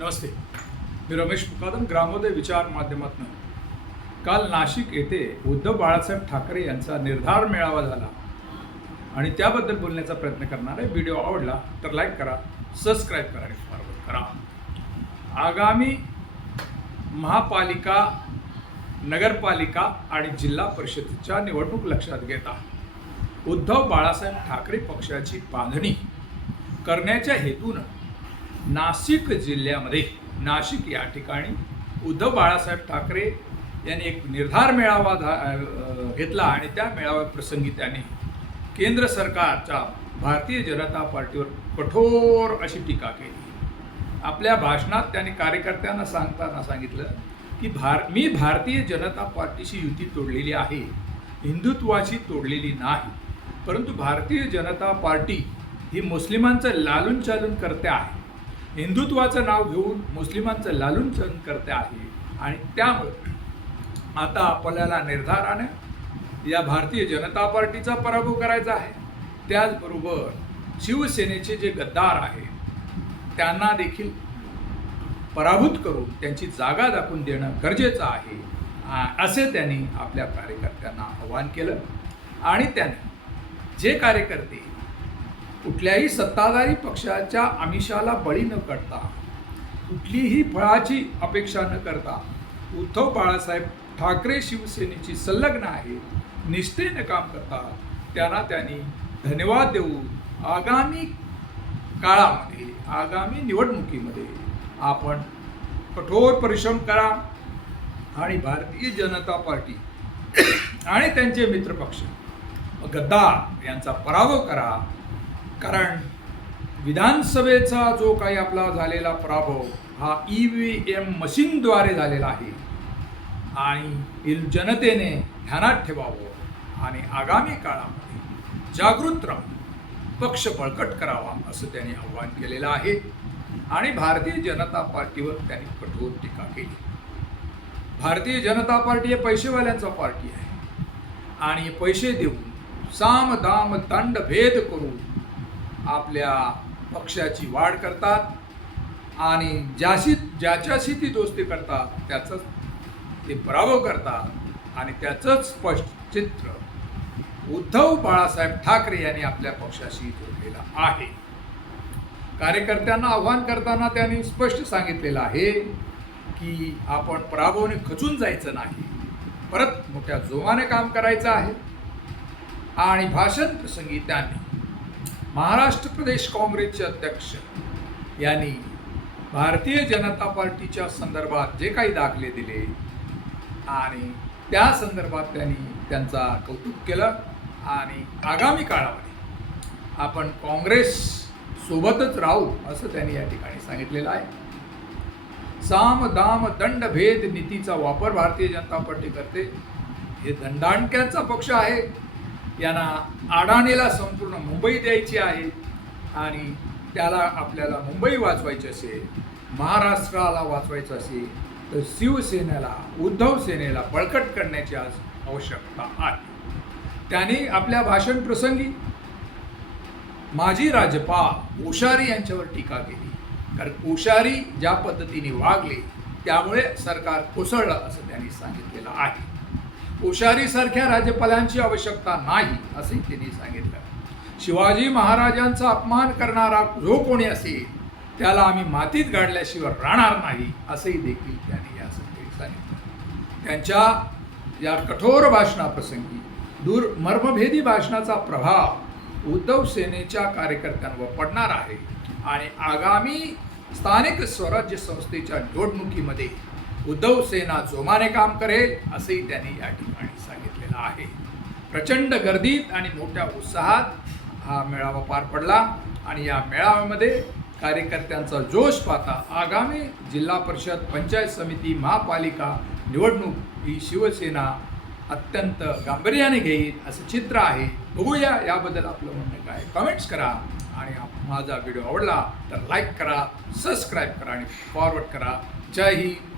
नमस्ते. मी रमेश मुकादम ग्रामोदय विचार माध्यमातून. काल नाशिक येथे उद्धव बाळासाहेब ठाकरे यांचा निर्धार मेळावा झाला. आणि त्याबद्दल बोलण्याचा प्रयत्न करणार आहे व्हिडिओ आवडला तर लाईक करा सबस्क्राईब करा आणि फॉरवर्ड करा. आगामी महापालिका नगरपालिका आणि जिल्हा परिषदेच्या निवडणूक लक्षात घेता उद्धव बाळासाहेब ठाकरे पक्षाची बांधणी करण्याच्या हेतूनं नाशिक जिल्ह्यामध्ये नाशिक या ठिकाणी उद्धव बाळासाहेब ठाकरे यांनी एक निर्धार मेळावा धा घेतला आणि त्या मेळाव्याप्रसंगी त्यांनी केंद्र सरकारच्या भारतीय जनता पार्टीवर कठोर अशी टीका केली. आपल्या भाषणात त्यांनी कार्यकर्त्यांना सांगताना सांगितलं की भार मी भारतीय जनता पार्टीशी युती तोडलेली आहे हिंदुत्वाशी तोडलेली नाही परंतु भारतीय जनता पार्टी ही मुस्लिमांचं लालून चालून करते आहे. हिंदुत्वाचं नाव घेऊन मुस्लिमांचं लालून करते आहे. आणि त्यामुळे आता आपल्याला निर्धाराने या भारतीय जनता पार्टीचा पराभव करायचा आहे. त्याचबरोबर शिवसेनेचे जे गद्दार आहेत त्यांना देखील पराभूत करून त्यांची जागा दाखवून देणं गरजेचं आहे. असे त्यांनी आपल्या कार्यकर्त्यांना आवाहन केलं. आणि त्याने जे कार्यकर्ते कुठल्याही सत्ताधारी पक्षाच्या आमिषाला बळी न करता कुठलीही फळाची अपेक्षा न करता उद्धव बाळासाहेब ठाकरे शिवसेनेची संलग्न आहे निष्ठेने काम करतात त्यांना त्यांनी धन्यवाद देऊन आगामी काळामध्ये आगामी निवडणुकीमध्ये आपण कठोर परिश्रम करा आणि भारतीय जनता पार्टी आणि त्यांचे मित्रपक्ष गद्दार यांचा पराभव करा. कारण विधानसभेचा जो काही आपला झालेला पराभव हा ई व्ही एम मशीनद्वारे झालेला आहे. आणि जनतेने ध्यानात ठेवावं आणि आगामी काळामध्ये जागृत राहून पक्ष बळकट करावा असं त्यांनी आव्हान केलेलं आहे. आणि भारतीय जनता पार्टीवर त्यांनी कठोर टीका केली. भारतीय जनता पार्टी हे पैसेवाल्यांचा पार्टी आहे. आणि पैसे देऊन साम दाम दंड भेद करून आपल्या पक्षाची वाढ करतात आणि ज्याशी ज्याच्याशी ती दोस्ती करतात त्याचंच ते पराभव करतात आणि त्याचंच स्पष्ट चित्र उद्धव बाळासाहेब ठाकरे यांनी आपल्या पक्षाशी जोडलेलं आहे. कार्यकर्त्यांना आव्हान करताना त्यांनी स्पष्ट सांगितलेलं आहे की आपण पराभवने खचून जायचं नाही. परत मोठ्या जोमाने काम करायचं आहे. आणि भाषण प्रसंगी त्यांनी महाराष्ट्र प्रदेश काँग्रेसचे अध्यक्ष यांनी भारतीय जनता पार्टीच्या संदर्भात जे काही दाखले दिले आणि त्या संदर्भात त्यांनी त्यांचा कौतुक केलं आणि आगामी काळामध्ये आपण काँग्रेस सोबतच राहू असं त्यांनी या ठिकाणी सांगितलेलं आहे. साम दाम दंड भेद नीतीचा वापर भारतीय जनता पार्टी करते. हे दंडांक्यांचा पक्ष आहे. यांना अडाणीला संपूर्ण मुंबई द्यायची आहे आणि त्याला आपल्याला मुंबई वाचवायची असेल महाराष्ट्राला वाचवायचं असेल तर शिवसेनेला उद्धव सेनेला बळकट करण्याची आज आवश्यकता आहे. त्याने आपल्या भाषण प्रसंगी माजी राज्यपाल कोश्यारी यांच्यावर टीका केली. कारण कोश्यारी ज्या पद्धतीने वागले त्यामुळे सरकार कोसळलं असं त्यांनी सांगितलेलं आहे. कोश्यारीसारख्या राज्यपालांची आवश्यकता नाही असंही त्यांनी सांगितलं. शिवाजी महाराजांचा अपमान करणारा जो कोणी असेल त्याला आम्ही मातीत गाडल्याशिवाय राहणार नाही असंही देखील त्यांनी यासाठी सांगितलं. त्यांच्या या कठोर भाषणाप्रसंगी दूर मर्मभेदी भाषणाचा प्रभाव उद्धव सेनेच्या कार्यकर्त्यांवर पडणार आहे आणि आगामी स्थानिक स्वराज्य संस्थेच्या निवडणुकीमध्ये उद्धव सेना जोमाने काम करेल असंही त्यांनी या ठिकाणी सांगितलेलं आहे. प्रचंड गर्दीत आणि मोठ्या उत्साहात हा मेळावा पार पडला आणि या मेळाव्यामध्ये कार्यकर्त्यांचा जोश पाहता आगामी जिल्हा परिषद पंचायत समिती महापालिका निवडणूक ही शिवसेना अत्यंत गांभीर्याने घेईल असं चित्र आहे. बघूया याबद्दल आपलं म्हणणं काय? कमेंट्स करा आणि माझा व्हिडिओ आवडला तर लाईक करा सबस्क्राईब करा आणि फॉरवर्ड करा. जय हिंद.